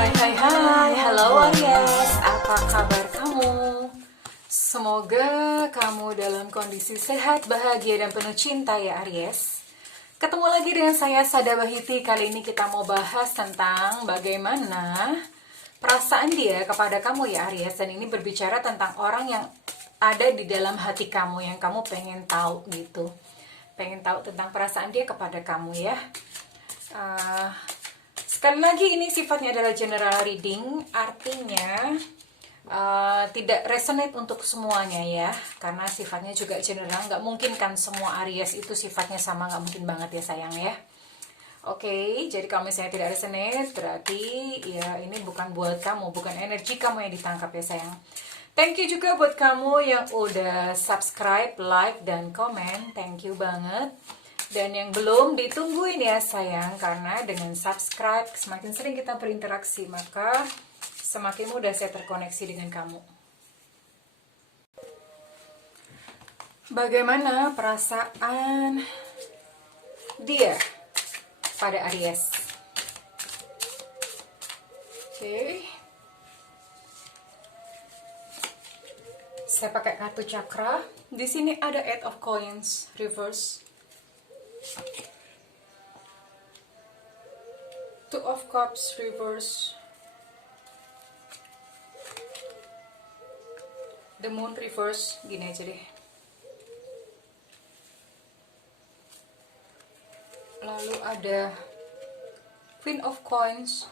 Hai, halo Aries, apa kabar kamu? Semoga kamu dalam kondisi sehat, bahagia, dan penuh cinta ya Aries. Ketemu lagi dengan saya Sada Bahiti. Kali ini kita mau bahas tentang bagaimana perasaan dia kepada kamu ya Aries. Dan ini berbicara tentang orang yang ada di dalam hati kamu, yang kamu pengen tahu gitu. Pengen tahu tentang perasaan dia kepada kamu ya. Sekali lagi ini sifatnya adalah general reading, artinya tidak resonate untuk semuanya ya, karena sifatnya juga general, nggak mungkin kan semua Aries itu sifatnya sama, nggak mungkin banget ya sayang ya. Oke, jadi kalau misalnya tidak resonate, berarti ya ini bukan buat kamu, bukan energi kamu yang ditangkap ya sayang. Thank you juga buat kamu yang udah subscribe, like, dan komen, thank you banget. Dan yang belum ditungguin ya sayang, karena dengan subscribe semakin sering kita berinteraksi, maka semakin mudah saya terkoneksi dengan kamu. Bagaimana perasaan dia pada Aries? Oke. Saya pakai kartu cakra. Di sini ada Eight of Coins reverse. Two of Cups reverse. The Moon reverse. Gini aja deh. Lalu ada Queen of Coins.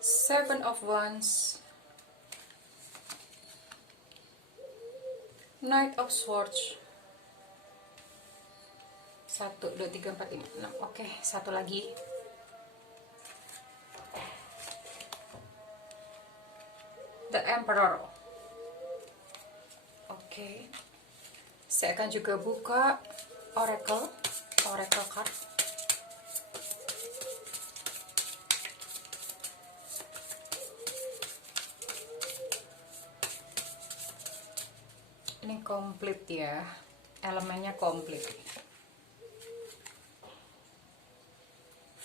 Seven of Wands. Knight of Swords. 1, 2, 3, 4, 5, 6. Oke, satu lagi. The Emperor. Oke. Saya akan juga buka Oracle card. Ini komplit ya. Elemennya komplit.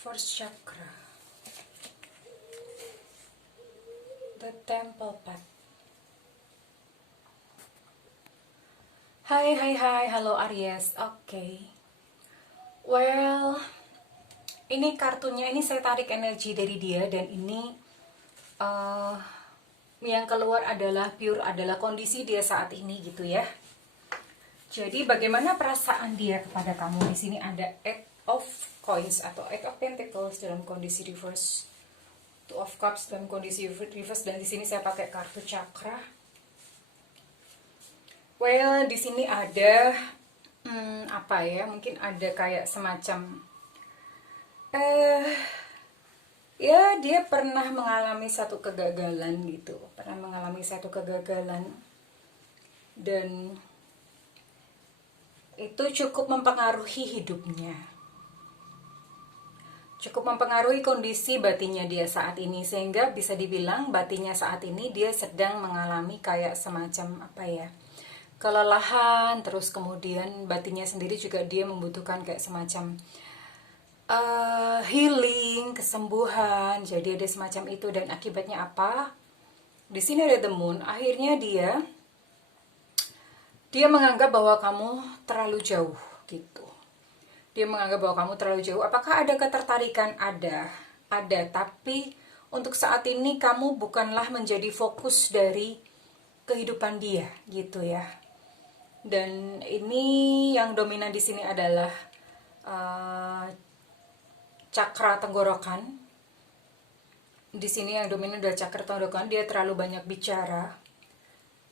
First chakra, the Temple Path. Hai, halo Aries. Oke. Well, ini kartunya, ini saya tarik energi dari dia, dan ini yang keluar adalah pure, adalah kondisi dia saat ini gitu ya. Jadi bagaimana perasaan dia kepada kamu? Di sini ada Eight of Coins atau Eight of Pentacles dalam kondisi reverse, Two of Cups dalam kondisi reverse, dan di sini saya pakai kartu cakra. Well, di sini ada apa ya? Mungkin ada kayak semacam ya dia pernah mengalami satu kegagalan gitu, dan itu cukup mempengaruhi hidupnya, cukup mempengaruhi kondisi batinnya dia saat ini, sehingga bisa dibilang batinnya saat ini dia sedang mengalami kayak semacam apa ya, kelelahan, terus kemudian batinnya sendiri juga dia membutuhkan kayak semacam healing, kesembuhan. Jadi ada semacam itu, dan akibatnya apa? Di sini ada The Moon. Akhirnya dia menganggap bahwa kamu terlalu jauh gitu. Dia menganggap bahwa kamu terlalu jauh. Apakah ada ketertarikan? Ada, tapi untuk saat ini kamu bukanlah menjadi fokus dari kehidupan dia gitu ya. Dan ini yang dominan di sini adalah cakra tenggorokan. Di sini yang dominan adalah cakra tenggorokan. Dia terlalu banyak bicara.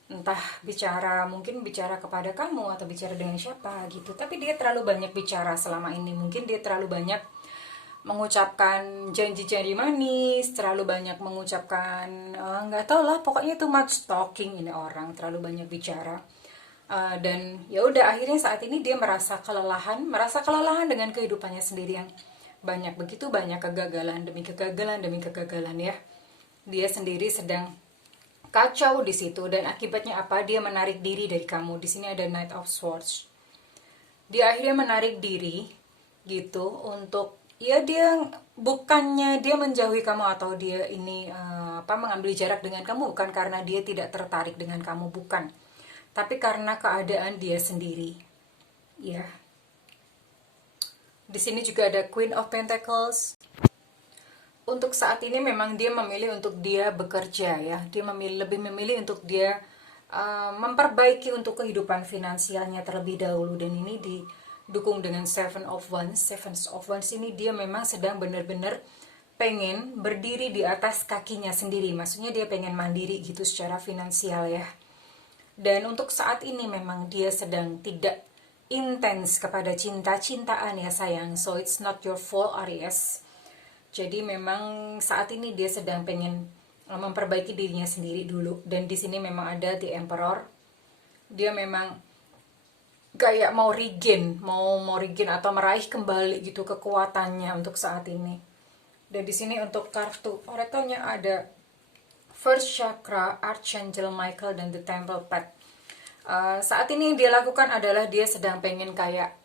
Entah bicara, mungkin bicara kepada kamu atau bicara dengan siapa gitu. Tapi dia terlalu banyak bicara selama ini. Mungkin dia terlalu banyak mengucapkan janji-janji manis, terlalu banyak mengucapkan nggak tahu lah, pokoknya too much talking ini orang, terlalu banyak bicara. Dan ya udah, akhirnya saat ini dia merasa kelelahan dengan kehidupannya sendiri yang begitu banyak kegagalan demi kegagalan ya. Dia sendiri sedang kacau di situ, dan akibatnya apa? Dia menarik diri dari kamu. Di sini ada Knight of Swords. Dia akhirnya menarik diri gitu, untuk ya dia bukannya dia menjauhi kamu atau dia ini mengambil jarak dengan kamu, bukan karena dia tidak tertarik dengan kamu, bukan, tapi karena keadaan dia sendiri ya. Di sini juga ada Queen of Pentacles. Untuk saat ini memang dia memilih untuk dia bekerja ya, dia lebih memilih untuk dia memperbaiki untuk kehidupan finansialnya terlebih dahulu, dan ini didukung dengan Seven of Wands. Seven of Wands ini dia memang sedang benar-benar pengen berdiri di atas kakinya sendiri, maksudnya dia pengen mandiri gitu secara finansial ya. Dan untuk saat ini memang dia sedang tidak intens kepada cinta-cintaan ya sayang, so it's not your fault Aries. Jadi memang saat ini dia sedang pengen memperbaiki dirinya sendiri dulu. Dan di sini memang ada The Emperor. Dia memang kayak mau regain atau meraih kembali gitu kekuatannya untuk saat ini. Dan di sini untuk kartu oracle-nya ada First Chakra, Archangel Michael, dan The Temple Path. Saat ini yang dia lakukan adalah dia sedang pengen kayak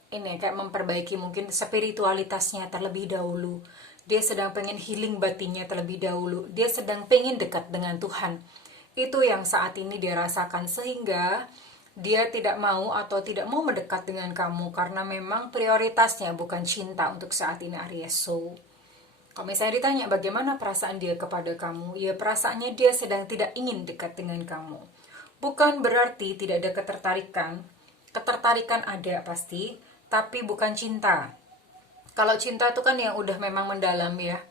memperbaiki mungkin spiritualitasnya terlebih dahulu. Dia sedang pengen healing batinnya terlebih dahulu. Dia sedang pengen dekat dengan Tuhan. Itu yang saat ini dia rasakan, sehingga dia tidak mau atau tidak mau mendekat dengan kamu karena memang prioritasnya bukan cinta untuk saat ini Aries. So, kalau misalnya ditanya bagaimana perasaan dia kepada kamu, ya perasaannya dia sedang tidak ingin dekat dengan kamu. Bukan berarti tidak ada ketertarikan. Ketertarikan ada pasti, tapi bukan cinta. Kalau cinta itu kan yang udah memang mendalam ya.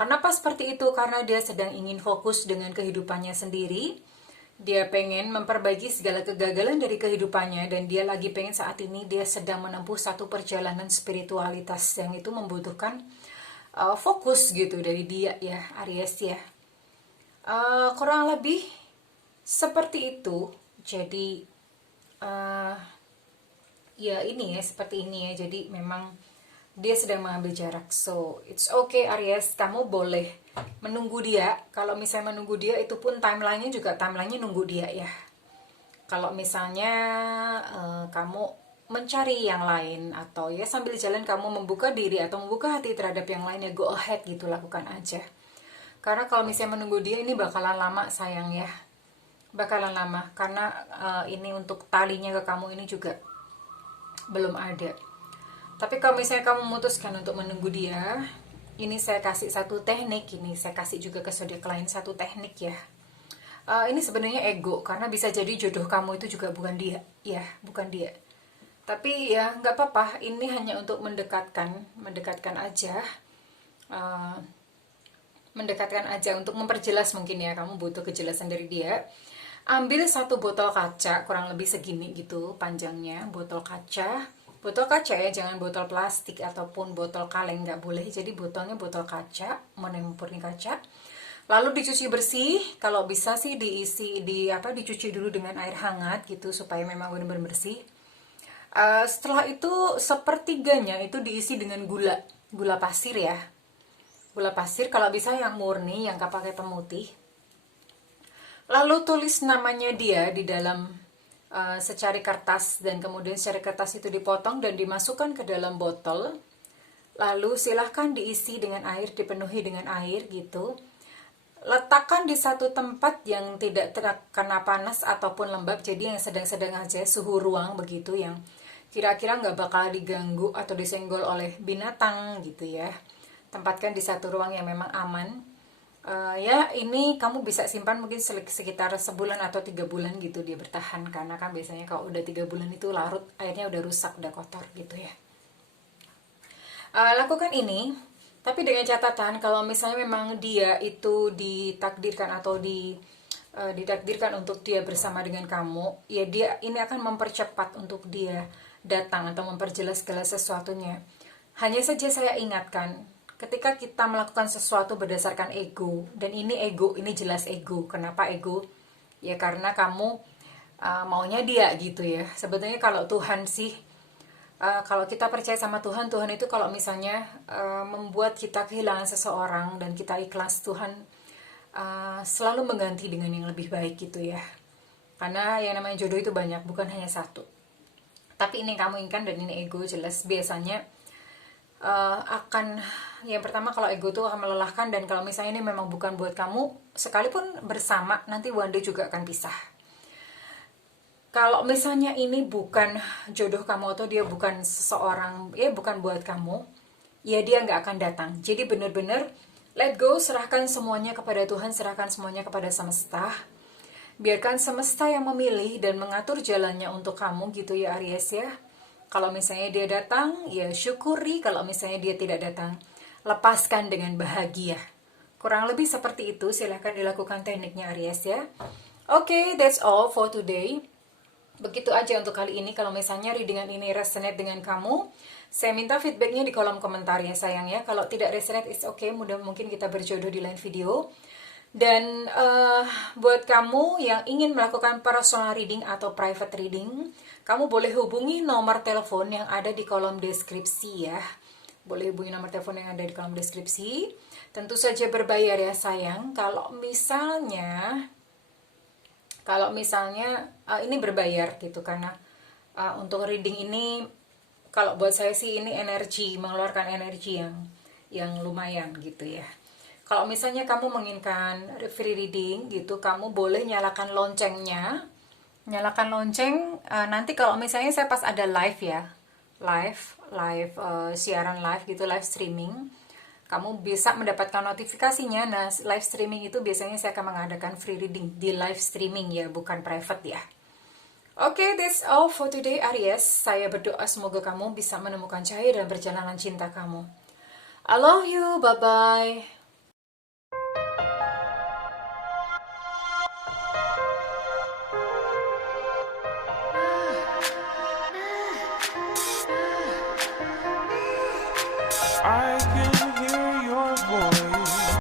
Kenapa seperti itu? Karena dia sedang ingin fokus dengan kehidupannya sendiri. Dia pengen memperbaiki segala kegagalan dari kehidupannya. Dan dia lagi pengen saat ini dia sedang menempuh satu perjalanan spiritualitas yang itu membutuhkan fokus gitu dari dia ya, Aries ya. Kurang lebih seperti itu. Jadi ya ini ya, seperti ini ya. Jadi memang dia sedang mengambil jarak. So, it's okay Aries, kamu boleh menunggu dia. Kalau misalnya menunggu dia, itu pun timelinenya juga timelinenya nunggu dia ya. Kalau misalnya kamu mencari yang lain, atau ya sambil jalan kamu membuka diri atau membuka hati terhadap yang lain, ya go ahead gitu, lakukan aja. Karena kalau misalnya menunggu dia, ini bakalan lama sayang ya. Bakalan lama, karena ini untuk talinya ke kamu ini juga belum ada. Tapi kalau misalnya kamu memutuskan untuk menunggu dia, ini saya kasih satu teknik, ini saya kasih juga ke zodiak lain satu teknik ya. Ini sebenarnya ego, karena bisa jadi jodoh kamu itu juga bukan dia, ya, bukan dia. Tapi ya nggak apa-apa, ini hanya untuk mendekatkan aja, untuk memperjelas mungkin ya, kamu butuh kejelasan dari dia. Ambil satu botol kaca, kurang lebih segini gitu panjangnya, botol kaca ya, jangan botol plastik ataupun botol kaleng, nggak boleh. Jadi botolnya botol kaca, murni kaca. Lalu dicuci bersih, kalau bisa sih dicuci dulu dengan air hangat gitu supaya memang benar-benar bersih. Setelah itu sepertiganya itu diisi dengan gula pasir ya. Gula pasir kalau bisa yang murni, yang nggak pakai pemutih. Lalu tulis namanya dia di dalam secari kertas, dan kemudian secari kertas itu dipotong dan dimasukkan ke dalam botol. Lalu silahkan diisi dengan air, dipenuhi dengan air gitu. Letakkan di satu tempat yang tidak terkena panas ataupun lembab, jadi yang sedang-sedang aja, suhu ruang begitu, yang kira-kira nggak bakal diganggu atau disenggol oleh binatang gitu ya. Tempatkan di satu ruang yang memang aman. Ya ini kamu bisa simpan mungkin sekitar sebulan atau 3 bulan gitu dia bertahan, karena kan biasanya kalau udah 3 bulan itu larut, airnya udah rusak, udah kotor gitu ya. Lakukan ini, tapi dengan catatan kalau misalnya memang dia itu ditakdirkan atau ditakdirkan untuk dia bersama dengan kamu, ya dia ini akan mempercepat untuk dia datang atau memperjelas segala sesuatunya. Hanya saja saya ingatkan, ketika kita melakukan sesuatu berdasarkan ego, dan ini jelas ego. Kenapa ego? Ya karena kamu maunya dia gitu ya. Sebetulnya kalau Tuhan sih, kalau kita percaya sama Tuhan itu kalau misalnya membuat kita kehilangan seseorang dan kita ikhlas, Tuhan selalu mengganti dengan yang lebih baik gitu ya. Karena yang namanya jodoh itu banyak, bukan hanya satu. Tapi ini kamu inginkan dan ini ego, jelas biasanya akan, yang pertama kalau ego itu akan melelahkan, dan kalau misalnya ini memang bukan buat kamu, sekalipun bersama nanti one day juga akan pisah. Kalau misalnya ini bukan jodoh kamu atau dia bukan seseorang, ya bukan buat kamu, ya dia nggak akan datang. Jadi bener-bener let go, serahkan semuanya kepada Tuhan, serahkan semuanya kepada semesta. Biarkan semesta yang memilih dan mengatur jalannya untuk kamu gitu ya Aries ya. Kalau misalnya dia datang, ya syukuri. Kalau misalnya dia tidak datang, lepaskan dengan bahagia. Kurang lebih seperti itu, silahkan dilakukan tekniknya Aries ya. Oke, that's all for today. Begitu aja untuk kali ini. Kalau misalnya readingan ini resonate dengan kamu, saya minta feedbacknya di kolom komentar ya sayang ya. Kalau tidak resonate, it's okay. Mudah mungkin kita berjodoh di lain video. Dan buat kamu yang ingin melakukan personal reading atau private reading, kamu boleh hubungi nomor telepon yang ada di kolom deskripsi ya. Boleh hubungi nomor telepon yang ada di kolom deskripsi. Tentu saja berbayar ya sayang. Kalau misalnya ini berbayar gitu, karena untuk reading ini kalau buat saya sih ini mengeluarkan energi yang lumayan gitu ya. Kalau misalnya kamu menginginkan free reading gitu, kamu boleh nyalakan loncengnya. Nyalakan lonceng, nanti kalau misalnya saya pas ada live ya, siaran live gitu, live streaming, kamu bisa mendapatkan notifikasinya. Nah, live streaming itu biasanya saya akan mengadakan free reading di live streaming ya, bukan private ya. Oke, that's all for today Aries. Saya berdoa semoga kamu bisa menemukan cahaya dalam perjalanan cinta kamu. I love you, bye-bye. I can hear your voice.